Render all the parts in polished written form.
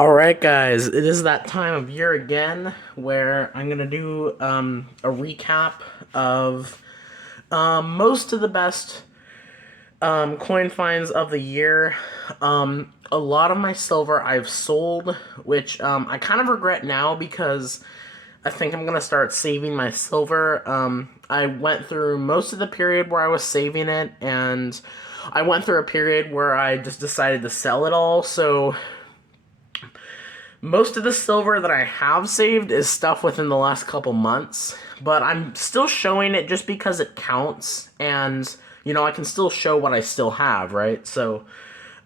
Alright guys, it is that time of year again where I'm going to do a recap of most of the best coin finds of the year. A lot of my silver I've sold, which I kind of regret now because I think I'm going to start saving my silver. I went through most of the period where I was saving it, and I went through a period where I just decided to sell it all, so most of the silver that I have saved is stuff within the last couple months, but I'm still showing it just because it counts, and, I can still show what I still have, right? So,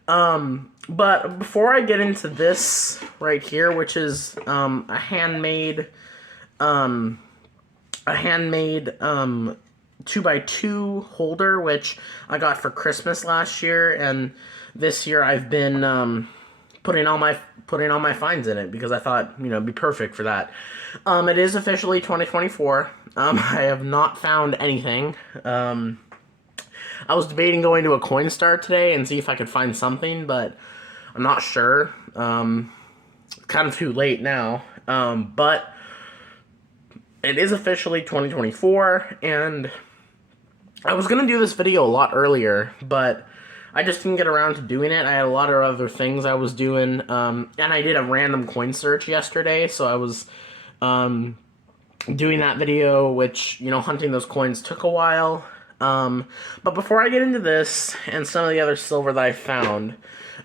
but before I get into this right here, which is, a handmade, 2x2 holder, which I got for Christmas last year, and this year I've been, putting all my finds in it because I thought, it'd be perfect for that. It is officially 2024. I have not found anything. I was debating going to a Coinstar today and see if I could find something, but I'm not sure. Kind of too late now. But it is officially 2024, and I was gonna do this video a lot earlier, but I just didn't get around to doing it. I had a lot of other things I was doing, and I did a random coin search yesterday, so I was doing that video, which, hunting those coins took a while. But before I get into this and some of the other silver that I found,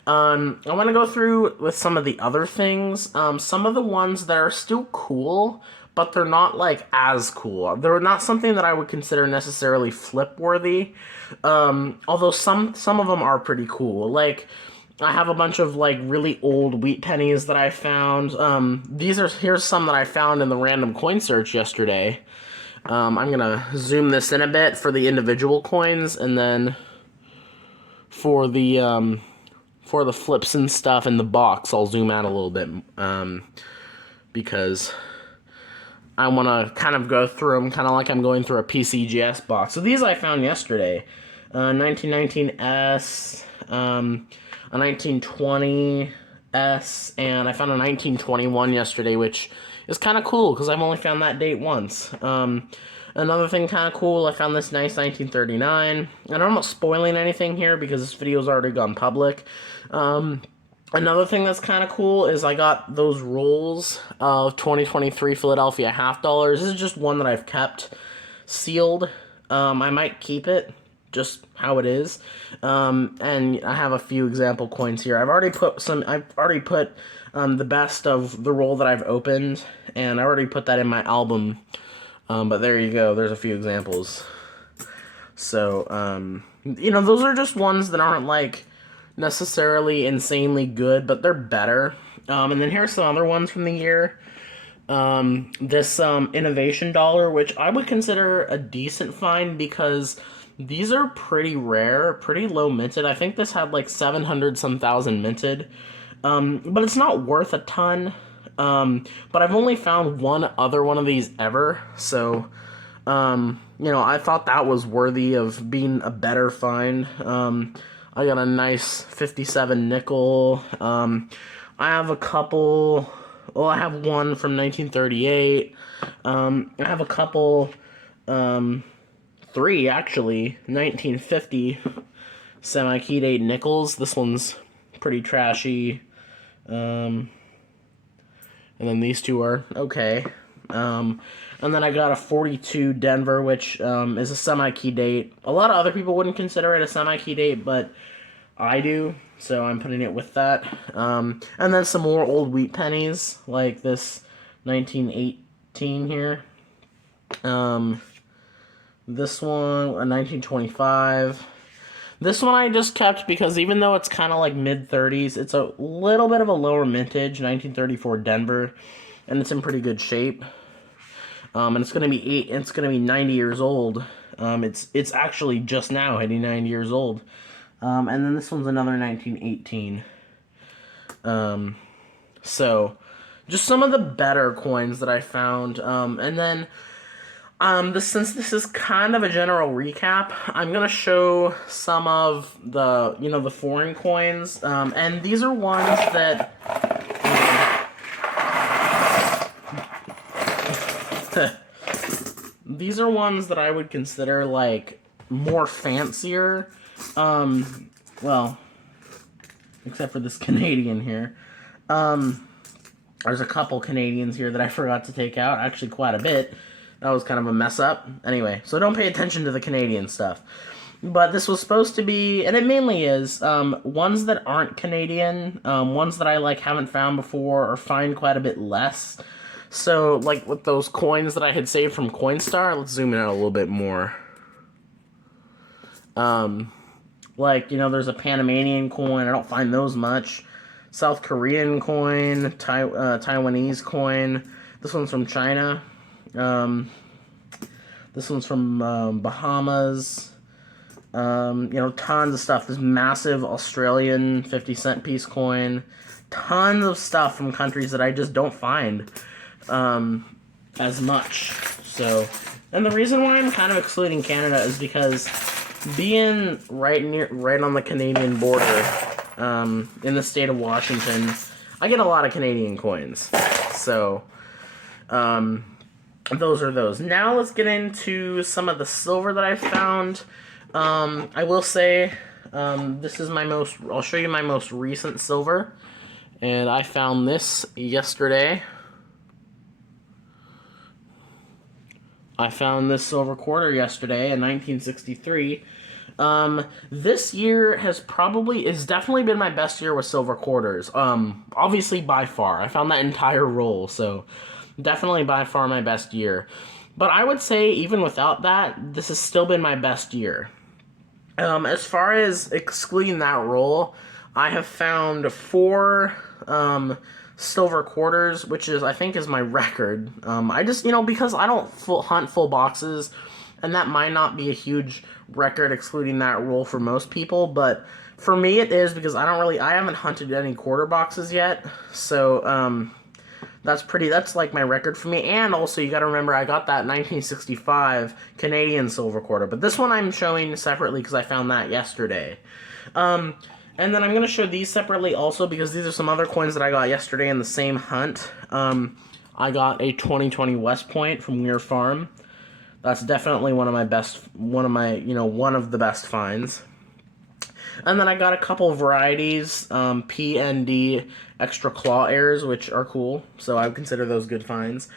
I want to go through with some of the other things. Some of the ones that are still cool, but they're not, as cool. They're not something that I would consider necessarily flip-worthy, although some of them are pretty cool. I have a bunch of, really old wheat pennies that I found. Here's some that I found in the random coin search yesterday. I'm gonna zoom this in a bit for the individual coins, and then for the flips and stuff in the box, I'll zoom out a little bit, because I want to kind of go through them kind of like I'm going through a PCGS box. So these I found yesterday. 1919S, a 1920S, and I found a 1921 yesterday, which is kind of cool because I've only found that date once. Another thing kind of cool, I found this nice 1939, and I'm not spoiling anything here because this video's already gone public. Another thing that's kind of cool is I got those rolls of 2023 Philadelphia half dollars. This is just one that I've kept sealed. I might keep it just how it is. And I have a few example coins here. I've already put the best of the roll that I've opened, and I already put that in my album. But there you go. There's a few examples. So, those are just ones that aren't necessarily insanely good, but they're better. And then here's some other ones from the year. This Innovation Dollar, which I would consider a decent find because these are pretty rare, pretty low minted. I think this had 700 some thousand minted. But it's not worth a ton. But I've only found one other one of these ever, so I thought that was worthy of being a better find. I got a nice 57 nickel. I have a couple. Well, I have one from 1938. I have a couple. Three actually. 1950 semi-key date nickels. This one's pretty trashy. And then these two are okay. And then I got a 42 Denver, which is a semi-key date. A lot of other people wouldn't consider it a semi-key date, but I do, so I'm putting it with that. And then some more old wheat pennies, like this 1918 here. This one, a 1925. This one I just kept because even though it's kind of mid-30s, it's a little bit of a lower mintage, 1934 Denver, and it's in pretty good shape. And it's gonna be 90 years old. It's actually just now hitting 90 years old. And then this one's another 1918. So just some of the better coins that I found. And then since this is kind of a general recap, I'm gonna show some of the, the foreign coins, and these are ones that these are ones that I would consider, like, more fancier. Well, except for this Canadian here. There's a couple Canadians here that I forgot to take out. Actually, quite a bit. That was kind of a mess up. Anyway, so don't pay attention to the Canadian stuff. But this was supposed to be, and it mainly is, ones that aren't Canadian, ones that I, like, haven't found before or find quite a bit less. So, like, with those coins that I had saved from Coinstar, let's zoom in out a little bit more. Like, you know, there's a Panamanian coin. I don't find those much. South Korean coin, Taiwanese coin. This one's from China. This one's from Bahamas. You know, tons of stuff. This massive Australian 50-cent piece coin. Tons of stuff from countries that I just don't find as much. So, and the reason why I'm kind of excluding Canada is because being right on the Canadian border, in the state of Washington, I get a lot of Canadian coins. So, those are those. Now let's get into some of the silver that I found. I will say, this is I'll show you my most recent silver. And I found this yesterday. I found this silver quarter yesterday in 1963. This year has definitely been my best year with silver quarters. Obviously by far. I found that entire roll, so definitely by far my best year. But I would say even without that, this has still been my best year. As far as excluding that roll, I have found 4 silver quarters, which I think is my record. I just, you know, because I don't hunt full boxes, and that might not be a huge record excluding that roll for most people, but for me it is because I haven't hunted any quarter boxes yet, so that's like my record for me. And also you got to remember I got that 1965 Canadian silver quarter, but this one I'm showing separately because I found that yesterday. And then I'm going to show these separately also because these are some other coins that I got yesterday in the same hunt. I got a 2020 West Point from Weir Farm. That's definitely one of the best finds. And then I got a couple varieties, P and D extra claw airs, which are cool, so I would consider those good finds.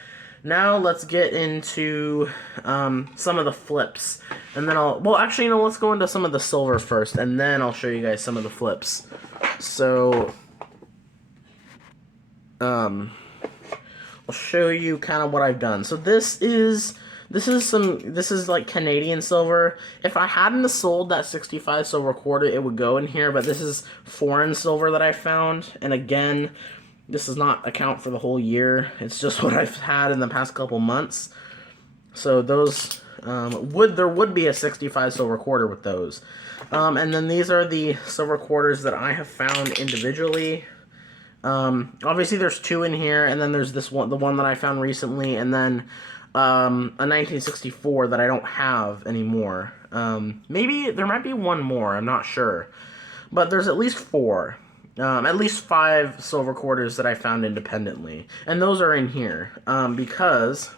Now let's get into some of the flips, and then let's go into some of the silver first, and then I'll show you guys some of the flips. So, I'll show you kind of what I've done. So this is like Canadian silver. If I hadn't sold that 65 silver quarter, it would go in here, but this is foreign silver that I found, and again, this does not account for the whole year. It's just what I've had in the past couple months. So those there would be a 65 silver quarter with those. And then these are the silver quarters that I have found individually. Obviously there's 2 in here, and then there's this one, the one that I found recently, and then a 1964 that I don't have anymore. Maybe there might be one more, I'm not sure. But there's at least 4. At least 5 silver quarters that I found independently. And those are in here. Because,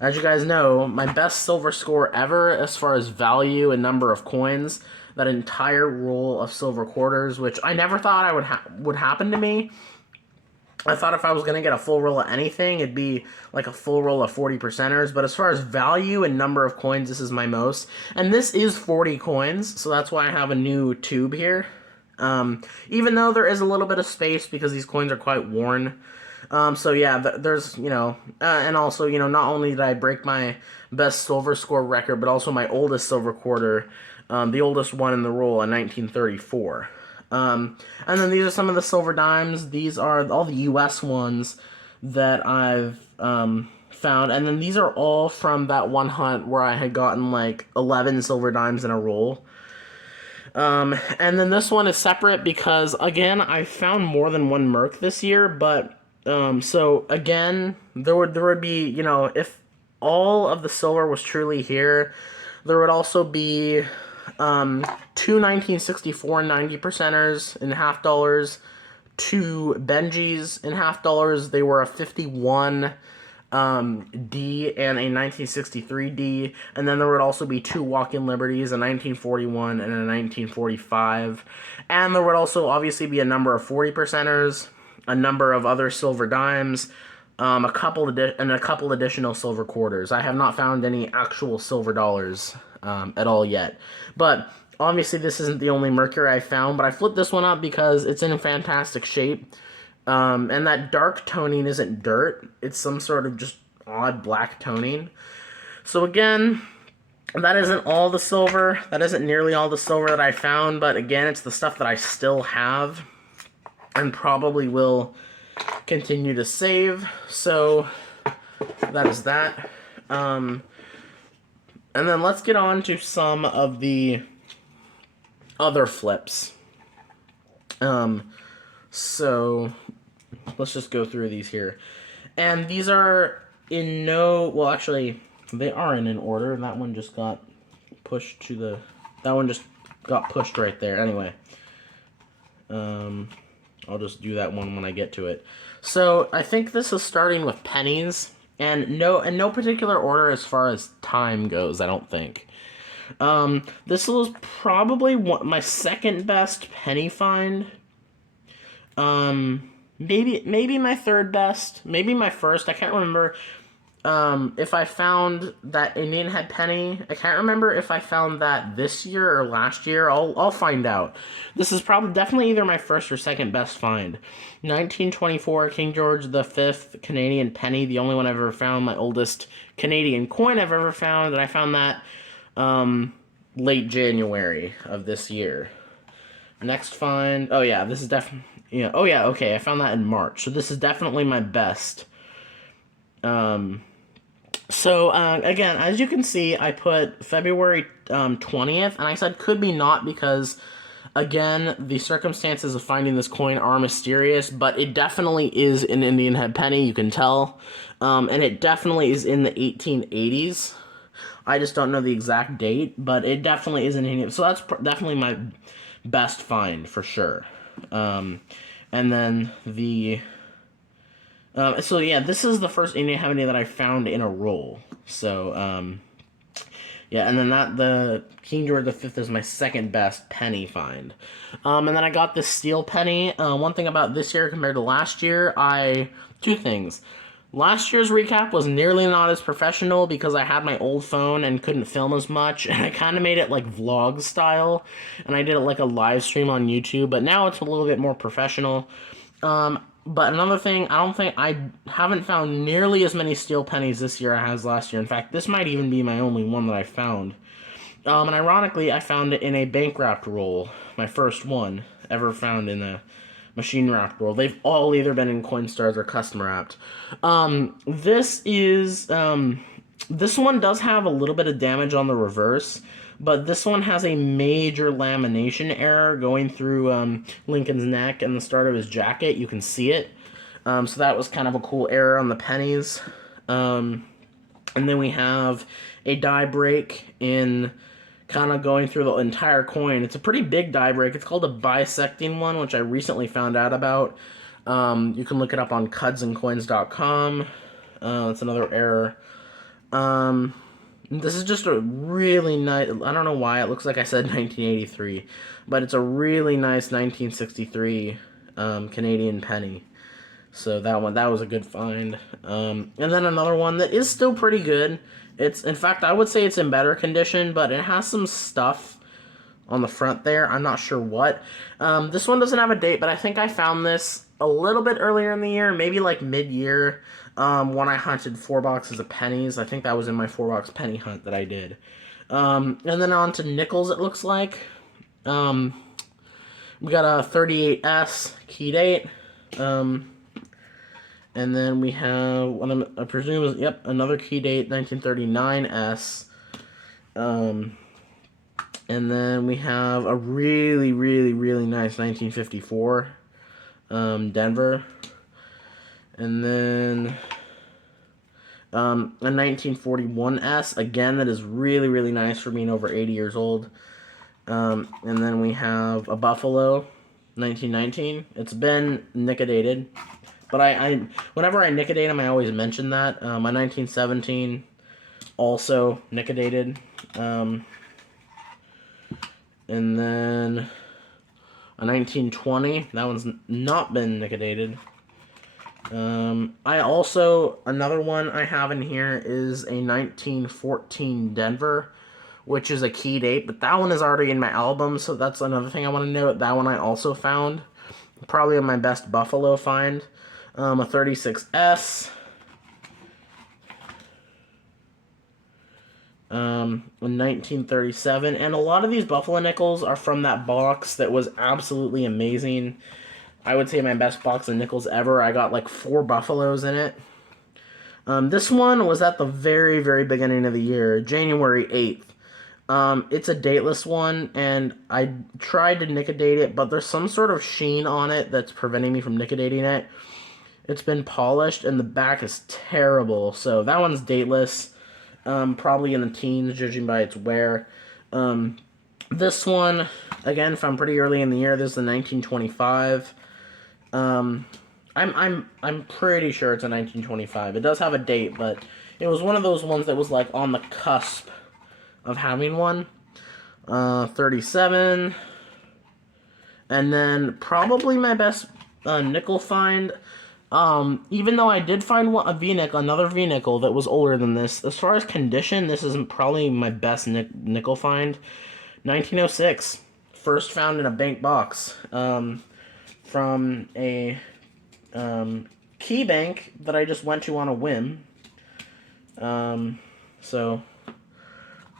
as you guys know, my best silver score ever as far as value and number of coins, that entire roll of silver quarters, which I never thought would happen to me. I thought if I was going to get a full roll of anything, it'd be like a full roll of 40%ers. But as far as value and number of coins, this is my most. And this is 40 coins, so that's why I have a new tube here. Even though there is a little bit of space because these coins are quite worn. So yeah, there's, you know, and also, you know, not only did I break my best silver score record, but also my oldest silver quarter, the oldest one in the roll in 1934. And then these are some of the silver dimes. These are all the US ones that I've, found. And then these are all from that one hunt where I had gotten like 11 silver dimes in a roll. And then this one is separate because, again, I found more than one Merc this year, but, so, again, there would be, you know, if all of the silver was truly here, there would also be, 2 1964 90%ers in $half, 2 Benjis in $half. They were a 51, D and a 1963 D, and then there would also be 2 walk-in Liberties, a 1941 and a 1945, and there would also obviously be a number of 40 percenters, a number of other silver dimes, a couple additional silver quarters. I have not found any actual silver dollars at all yet, but obviously this isn't the only Mercury I found. But I flipped this one up because it's in fantastic shape. And that dark toning isn't dirt. It's some sort of just odd black toning. So again, that isn't all the silver. That isn't nearly all the silver that I found. But again, it's the stuff that I still have and probably will continue to save. So that is that. And then let's get on to some of the other flips. So let's just go through these here. And these are in no... Well, actually, they are in an order. That one just got pushed to the... That one just got pushed right there. Anyway. I'll just do that one when I get to it. So, I think this is starting with pennies. And in no particular order as far as time goes, I don't think. This was probably my second best penny find. Maybe my third best, maybe my first. I can't remember if I found that Indian Head penny. I can't remember if I found that this year or last year. I'll find out. This is definitely either my first or second best find. 1924 King George V Canadian penny, the only one I've ever found. My oldest Canadian coin I've ever found, and I found that late January of this year. Next find. Oh yeah, this is definitely. Yeah. Oh yeah. Okay, I found that in March, so this is definitely my best. So again, as you can see, I put February 20th, and I said could be not because, again, the circumstances of finding this coin are mysterious, but it definitely is an Indian Head penny. You can tell, and it definitely is in the 1880s. I just don't know the exact date, but it definitely is an Indian. So that's definitely my best find for sure. And then the so yeah, this is the first Indian Head penny that I found in a roll. So yeah, and then the King George V is my second best penny find. And then I got this steel penny. One thing about this year compared to last year, two things. Last year's recap was nearly not as professional because I had my old phone and couldn't film as much, and I kind of made it like vlog style, and I did it like a live stream on YouTube, but now it's a little bit more professional. But another thing, I haven't found nearly as many steel pennies this year as last year. In fact, this might even be my only one that I found. And ironically, I found it in a bank wrapped roll, my first one ever found in a machine wrapped roll. They've all either been in Coinstars or custom wrapped. This one does have a little bit of damage on the reverse, but this one has a major lamination error going through Lincoln's neck and the start of his jacket. You can see it. So that was kind of a cool error on the pennies. And then we have a die break in kind of going through the entire coin. It's a pretty big die break. It's called a bisecting one, which I recently found out about. You can look it up on cudsandcoins.com. That's another error. This is just a really nice, I don't know why it looks like I said 1983, but it's a really nice 1963 Canadian penny. So that was a good find. And then another one that is still pretty good. In fact, I would say it's in better condition, but it has some stuff on the front there. I'm not sure what. This one doesn't have a date, but I think I found this a little bit earlier in the year, maybe like mid-year, when I hunted 4 boxes of pennies. I think that was in my 4-box penny hunt that I did. And then on to nickels, it looks like. We got a 38S key date. And then we have, I presume, another key date, 1939S. And then we have a really, really, really nice 1954 Denver. And then a 1941S, again, that is really, really nice for being over 80 years old. And then we have a Buffalo, 1919. It's been nickel-dated. But whenever I Nicodate them, I always mention that. My 1917 also Nicodated. And then a 1920. That one's not been Nicodated. Another one I have in here is a 1914 Denver, which is a key date, but that one is already in my album, so that's another thing I want to note. That one I also found. Probably my best Buffalo find. A 36S. In 1937, and a lot of these Buffalo nickels are from that box that was absolutely amazing. I would say my best box of nickels ever. I got like 4 Buffaloes in it. This one was at the very, very beginning of the year, January 8th. It's a dateless one, and I tried to Nicodate it, but there's some sort of sheen on it that's preventing me from Nicodating it. It's been polished, and the back is terrible, so that one's dateless. Probably in the teens, judging by its wear. This one, again, from pretty early in the year. This is the 1925. I'm pretty sure it's a 1925. It does have a date, but it was one of those ones that was like on the cusp of having one. 37. And then probably my best nickel find. Even though I did find another V-nickel that was older than this, as far as condition, this isn't probably my best nickel find. 1906, first found in a bank box, from a key bank that I just went to on a whim. So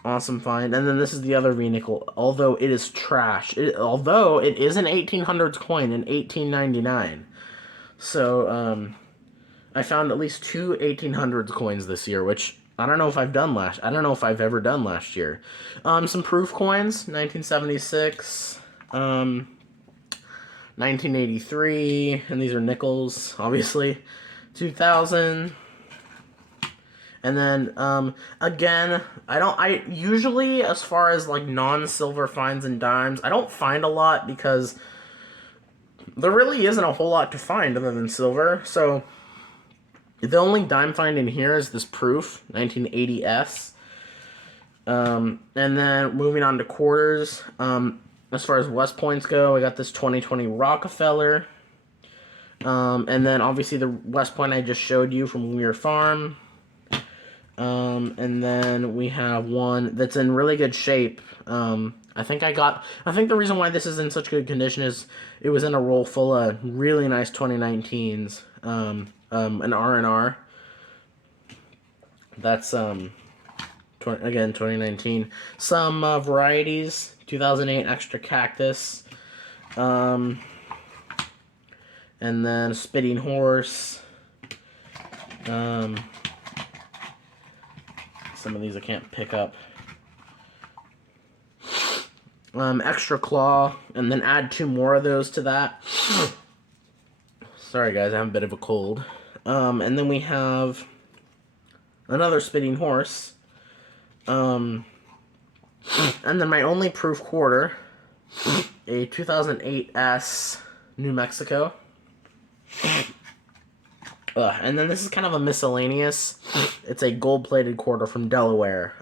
awesome find. And then this is the other V-nickel, although it is trash. Although it is an 1800s coin in 1899. So, I found at least 2 1800s coins this year, which I don't know if I've ever done last year. Some proof coins, 1976, 1983, and these are nickels, obviously, 2000, and then, again, I usually, as far as, like, non-silver finds and dimes, I don't find a lot because there really isn't a whole lot to find other than silver, so the only dime find in here is this proof, 1980S. And then moving on to quarters, as far as West Points go, I got this 2020 Rockefeller. And then obviously the West Point I just showed you from Weir Farm. And then we have one that's in really good shape. I think the reason why this is in such good condition is it was in a roll full of really nice 2019s. An R&R. That's, again, 2019. Some varieties, 2008 Extra Cactus. And then Spitting Horse. Some of these I can't pick up. Extra Claw, and then add 2 more of those to that. Sorry guys, I have a bit of a cold. And then we have another Spitting Horse. And then my only proof quarter, a 2008 S New Mexico. And then this is kind of a miscellaneous. It's a gold-plated quarter from Delaware.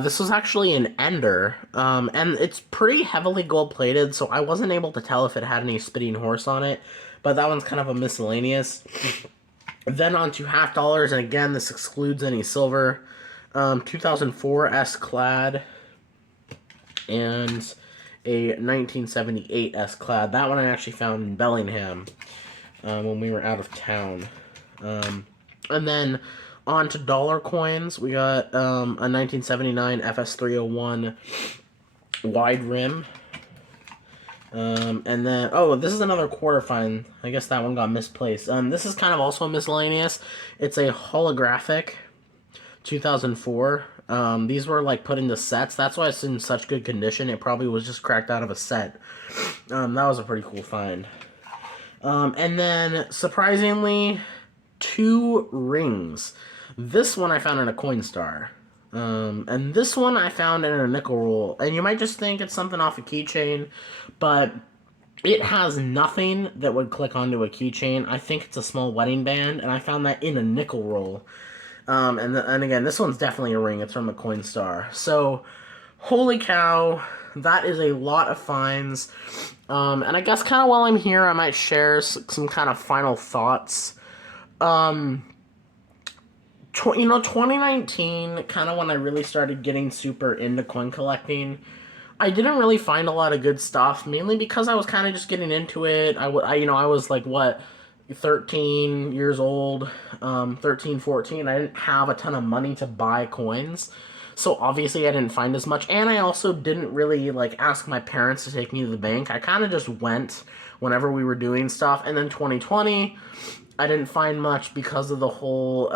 This was actually an Ender, and it's pretty heavily gold-plated, so I wasn't able to tell if it had any Spitting Horse on it, but that one's kind of a miscellaneous. Then on to half dollars, and again, this excludes any silver. 2004 S-Clad, and a 1978 S-Clad. That one I actually found in Bellingham, when we were out of town. And then on to dollar coins, we got a 1979 FS301 wide rim. And then, this is another quarter find. I guess that one got misplaced. This is kind of also miscellaneous. It's a holographic 2004. These were like put into sets. That's why it's in such good condition. It probably was just cracked out of a set. That was a pretty cool find. And then, surprisingly, 2 rings. This one I found in a Coinstar. And this one I found in a nickel roll. And you might just think it's something off a keychain, but It has nothing that would click onto a keychain. I think it's a small wedding band, and I found that in a nickel roll. And again, this one's definitely a ring. It's from a Coinstar. So, holy cow, that is a lot of finds. And I guess kind of while I'm here, I might share some kind of final thoughts. 2019, kind of when I really started getting super into coin collecting, I didn't really find a lot of good stuff, mainly because I was kind of just getting into it. I was like, what, 13 years old, 13, 14. I didn't have a ton of money to buy coins. So obviously I didn't find as much, and I also didn't really like ask my parents to take me to the bank. I kind of just went whenever we were doing stuff. And then 2020, I didn't find much because of the whole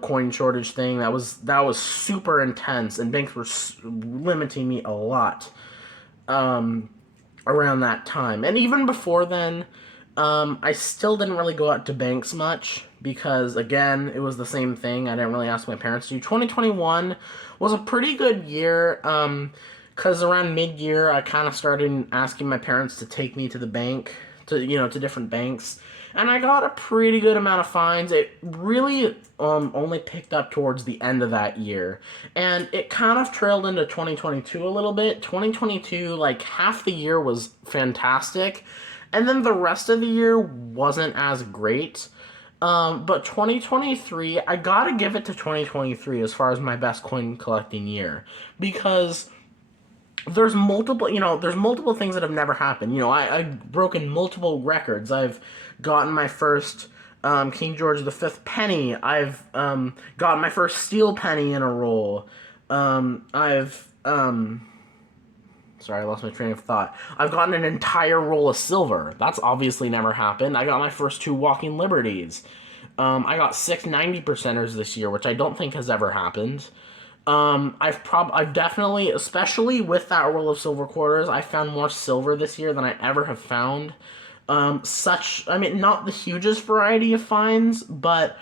coin shortage thing. That was super intense, and banks were limiting me a lot around that time. And even before then, I still didn't really go out to banks much because, again, it was the same thing. I didn't really ask my parents to. 2021 was a pretty good year because around mid-year, I kind of started asking my parents to take me to the bank, to different banks. And I got a pretty good amount of fines. It really only picked up towards the end of that year. And it kind of trailed into 2022 a little bit. 2022, like, half the year was fantastic. And then the rest of the year wasn't as great. But 2023, I gotta give it to 2023 as far as my best coin collecting year. Because there's multiple things that have never happened. I've broken multiple records. I've gotten my first King George V penny. I've gotten my first steel penny in a roll. I've sorry, I lost my train of thought. I've gotten an entire roll of silver. That's obviously never happened. I got my first 2 Walking Liberties. I got 6 90%ers this year, which I don't think has ever happened. I've definitely, especially with that roll of silver quarters, I found more silver this year than I ever have found. Not the hugest variety of finds, but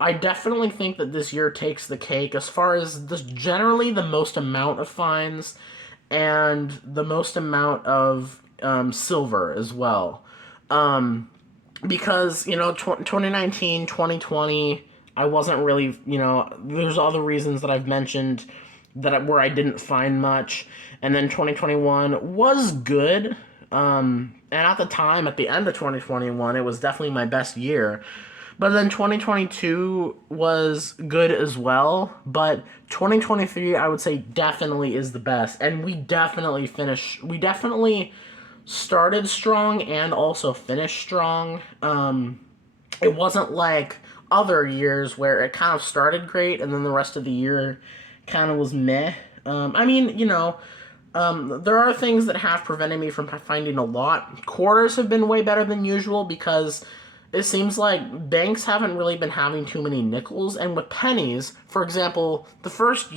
I definitely think that this year takes the cake as far as generally the most amount of finds and the most amount of silver as well. Because 2019, 2020, I wasn't really, there's other reasons that I've mentioned where I didn't find much. And then 2021 was good. And at the time, at the end of 2021, it was definitely my best year. But then 2022 was good as well. But 2023, I would say, definitely is the best. And we definitely started strong and also finished strong. It wasn't like other years where it kind of started great and then the rest of the year kind of was meh. There are things that have prevented me from finding a lot. Quarters have been way better than usual because it seems like banks haven't really been having too many nickels. And with pennies, for example, the first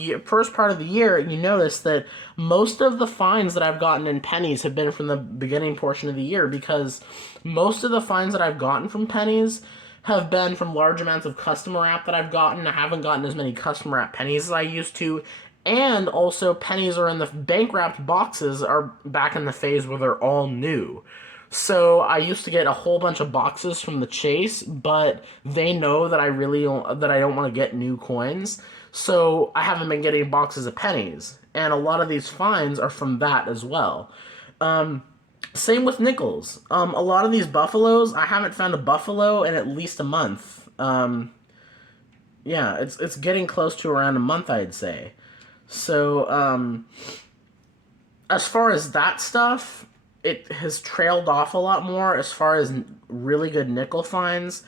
part of the year, you notice that most of the finds that I've gotten in pennies have been from the beginning portion of the year, because most of the finds that I've gotten from pennies have been from large amounts of customer app that I've gotten. I haven't gotten as many customer app pennies as I used to. And also, pennies are in the bank wrapped boxes are back in the phase where they're all new. So I used to get a whole bunch of boxes from the Chase, but they know that I don't want to get new coins. So I haven't been getting boxes of pennies. And a lot of these finds are from that as well. Same with nickels. A lot of these buffaloes, I haven't found a buffalo in at least a month. Yeah, it's getting close to around a month, I'd say. So, as far as that stuff, it has trailed off a lot more as far as really good nickel finds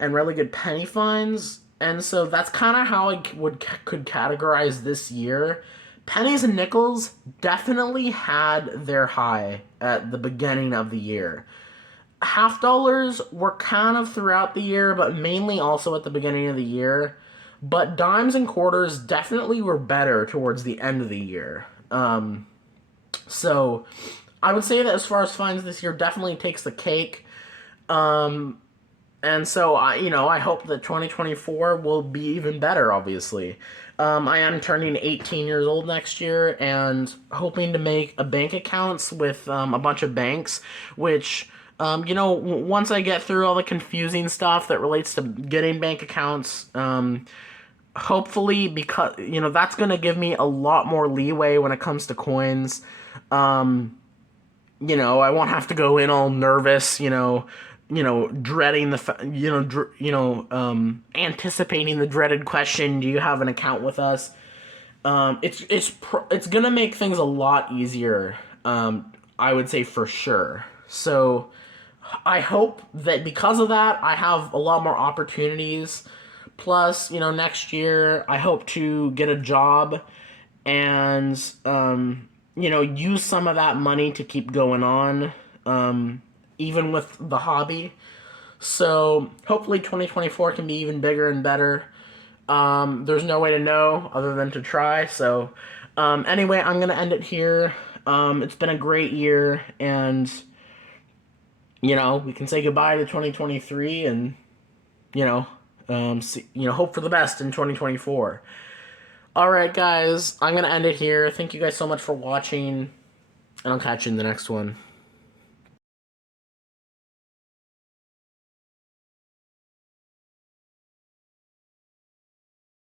and really good penny finds. And so that's kind of how I could categorize this year. Pennies and nickels definitely had their high at the beginning of the year. Half dollars were kind of throughout the year, but mainly also at the beginning of the year. But dimes and quarters definitely were better towards the end of the year. So I would say that as far as finds this year, definitely takes the cake. And so I hope that 2024 will be even better, obviously. I am turning 18 years old next year and hoping to make a bank accounts with a bunch of banks, which, once I get through all the confusing stuff that relates to getting bank accounts, hopefully, because, that's going to give me a lot more leeway when it comes to coins. I won't have to go in all nervous, dreading anticipating the dreaded question, do you have an account with us? It's gonna make things a lot easier. I would say for sure. So I hope that because of that, I have a lot more opportunities. Plus, next year I hope to get a job and use some of that money to keep going on, even with the hobby. So hopefully 2024 can be even bigger and better. There's no way to know other than to try. So anyway, I'm gonna end it here. It's been a great year, and we can say goodbye to 2023, and hope for the best in 2024. All right, guys, I'm gonna end it here. Thank you guys so much for watching, and I'll catch you in the next one.